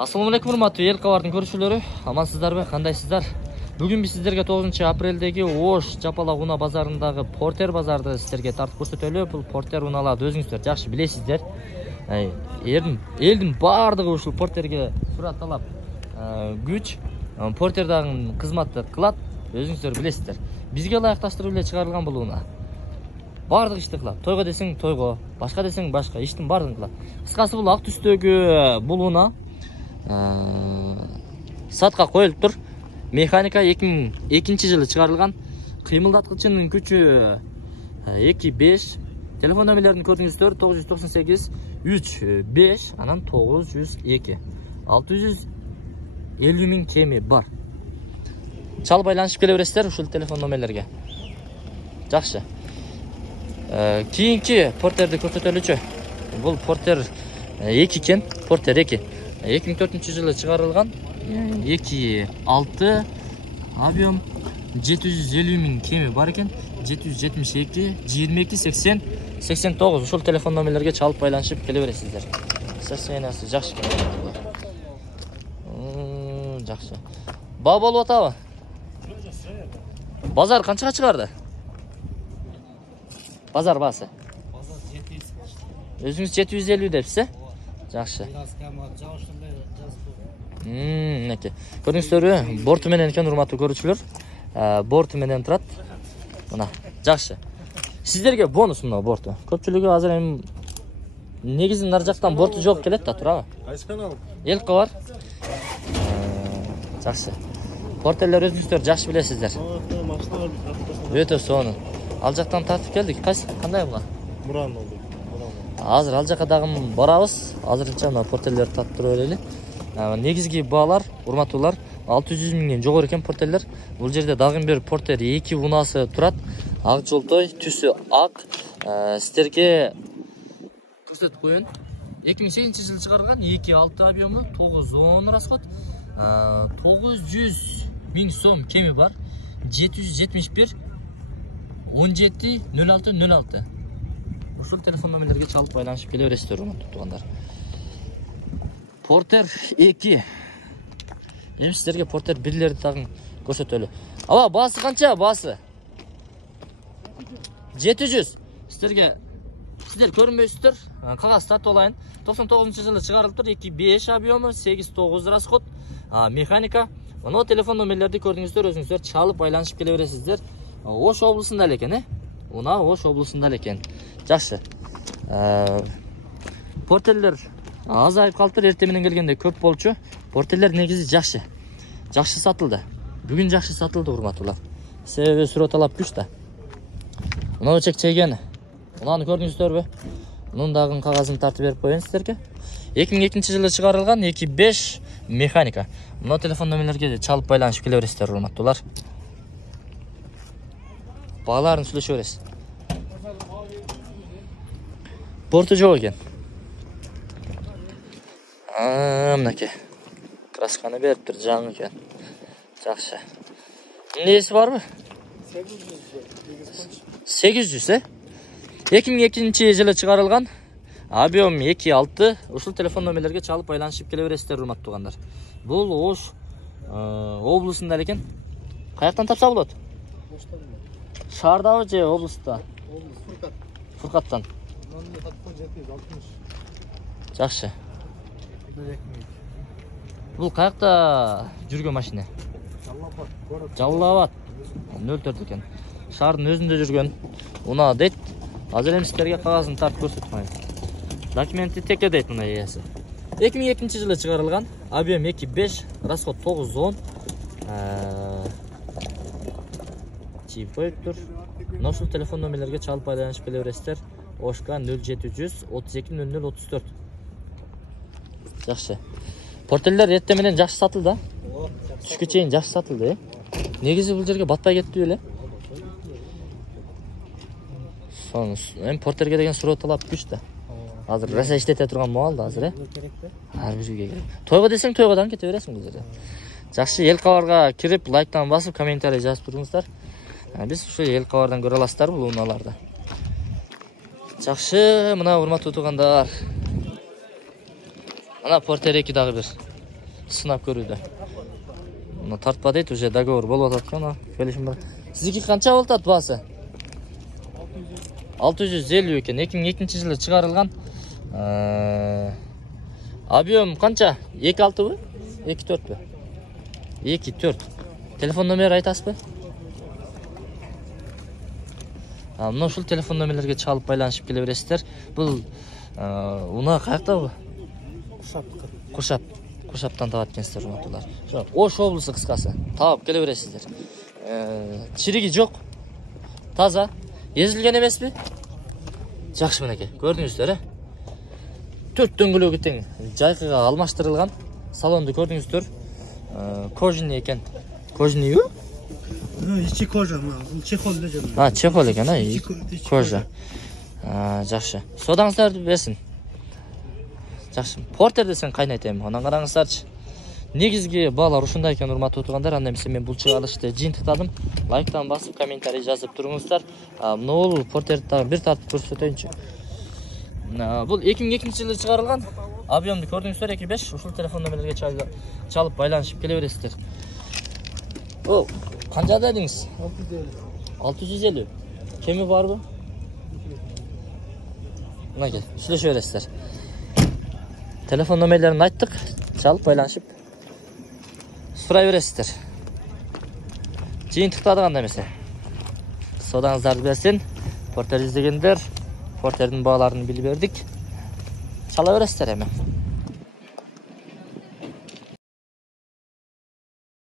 Assalamu alaikum урматтуу эл кабардын көрүүчүлөрү, амансыздарбы, кандайсыздар? Бүгүн биз сиздерге 9 апрелдеги Ош Жапалак унаа базарындагы Портер базарды сиздерге тартып көрсөтөлү. Бул Портер унааларды өзүңүздөр жакшы билесиздер. Элдин баардыгы ушул Портерге суратталап, күч Портердагы кызматты кылат, өзүңүздөр билесиздер. Бизге ылайыкташтырып эле чыгарылган бул унаа. Бардык ишти кылат. Тойго десең тойго, башка десең башка, иштин бардыгын кылат. Кыскасы бул ак түстөгү бул унаа сатка коюлуп тур. Механика 2002 жылы чыгарылган. Кыймылдаткычынын күчү 2.5. Телефон номерлерин көрдүңүздөр: 998 35 анан 902. 650 миң кеми бар. Чалып байланышып келе бересиздер ушул телефон номерлерге. Жакшы. Кийинки Портерди көрсөтөлүчү. Бул Портер 2 экен, Портер 2. 2004 жылы чыгарылган. 2.6 объем 750 миң кеми бар экен. 772 22 80 89 ушул телефон номерлерге чалып байланышып келе бересиздер. Состояниясы жакшы экен. Жакшы. Ба болуп атабы? Базар канчага чыгарды? Базар баасы? Базар 700. Өзүңүз 750 депсиз? Жакшы. Неке. Көрдүңүздөрбү? Борту менен экен, урматтуу көрүүчүлөр. Борту менен турат. Мына, жакшы. Сиздерге бонус мына борту. Көпчүлүгү азыр эми негизи нар жактан борту жок келет да, турабы? Кайсы канал? Эл кабар. Жакшы. Портерлер өзүңүздөр жакшы билесиздер. Өтө сонун. Ал жактан тартып келдик. Кандай була? Муран болду. Азыр ал жака дагы барабыз. Азырынча мына портерлер тартып туруп элели. Негизги баалар, урматтуулар, 600 миңден жогору экен портерлер. Бул жерде дагы бир Портер 2 унаасы турат. Ак жолтой, түсү ак. Сиздерге көрсөтүп коеюн. 2008 жылы чыгарылган, 2.6 объему, 910 расход. 900 миң сом кеми бар. 771 17 06 06. Ушул телефон номерлерге чалып байланышып келе бересиздер, урматтуу туугандар. Портер 2. Эми сиздерге Портер 1лерди дагы көрсөтөлү. Аба, баасы канча? Баасы 700. Сиздер көрүнбөйсүздөр. Кагаз тартып алайын. 99 жылы чыгарылыптыр. 2.5 объему, 8.9 расход. Механика. Мына телефон номерлерди көрдүңүздөр, өзүңүздөр чалып байланышып келе бересиздер. Ош облусунда эле экен, Унаа Ош облусунда эле экен. Жакшы. Портерлер азайып калыптыр, эртең менен келгенде көп болчу. Портерлер негизи жакшы. Жакшы сатылды. Бүгүн жакшы сатылды, урматтуулар. Себеби суроталап күч да. Мына чек-чеген. Унаны көрдүңүздөрбү? Мунун дагы кагазын тартып берип коеюн сиздерге. 2002 жылы чыгарылган 2.5 механика. Мына телефон номерлерге чалып байланышып келе бересиздер, урматтуулар. Бааларын сүйлөшө бересиз. Борту жок экен. Мынакей. Красканы бериптир, жаңы экен. Жакшы. Эмнеси барбы? 800, 2002 жылы чыгарылган. Объем 2.6. Ушул телефон номерлерге чалып байланышып келе бересиздер, урматтуу туугандар. Бул Ош облусунда экен. Каяктан тапса болот? Шаардабы же облуста? Облус Фуркаттан. Жакшы. Бул каякта жүргөн машина? Жалал Абад. 04 экен. Шаардын өзүндө жүргөн. Унаа дейт. Азыр эми сиздерге кагазын тартып көрсөтүп коеюн. Документи теке дейт мына ээси. 2002 жылы чыгарылган. Объем 2.5, расход 910. Чип коюптур. Ушул телефон номерлерге чалып байланышып келе бересиздер. Ошка 0700 32 00 34. Жакшы. Портерлер эртең менен жакшы сатылды. Түшкө чейин жакшы сатылды. Негизи бул жерге батпай кетти беле? Эми Портерге деген суроталап күч да. Азыр раса иштете турган маалда азыр, Ар бирге керек. Тойго десең тойгодан кете бересиң бул жерде. Жакшы, эл кабарга кирип, лайктан басып, комментарий жазып туруңуздар. Биз ушу эл кабардан көрө аласыздар бул унааларды. Жакшы, мына урматтуу туугандар. Мына Портер 2 дагы бир. сынап көрүүдө. Мына тартпа дейт, уже договор болуп атат экен, келишим бар. Сиздики канча болуп атат баасы? 650 экен. 2002-жылы чыгарылган. Объем канча? 2.6 бы? 2.4 бы? 2.4. Телефон номер айтасызбы? Мына ушул телефон номерлерге чалып байланышып келе бересиздер. Бул унаа каякта бу? Куршаптан таап экенсиздер, урматтуулар. Ош облусу кыскасы. Таап келе бересиздер. Чириги жок. Таза. Езилген эмеспи? Жакшы менеке. Көрдүңүздөр, 4 дөңгөлөгү тең жайкыга алмаштырылган. Салонду көрдүңүздөр. Кожаный экен. Кожанийби? İçi koca mı? Çekol da canım. Чехол экен, кожа. Жакшы. Содаңыздарды берсин. Жакшы. Портер десең кайнайт эми. Анан караңыздарчы. Негизги баалар ушундай экен, урматтуу тургандар. Анда эмесе мен бул чыгарылышты жыйынтыктадым. Лайктан басып, комментарий жазып туруңуздар. Бул портерди дагы бир тартып көрсөтөйүнчү. Бул 2002-жылы чыгарылган. Объемду көрдүңүздөр, 2.5. Ушул телефон номерлерге чалып байланышып келе бересиздер. О, канча дедиңиз? 650. Кеми барбы? Мынакей, сүйлөшө бересиздер. Телефон номерлерин айттык, чалып байланышып сурай бересиздер. Жыйынтыктадык анда эмесе. Содаңыздарды берсин. Портер издегендер, портердин бааларын билип бердик. Чала бересиздер эми.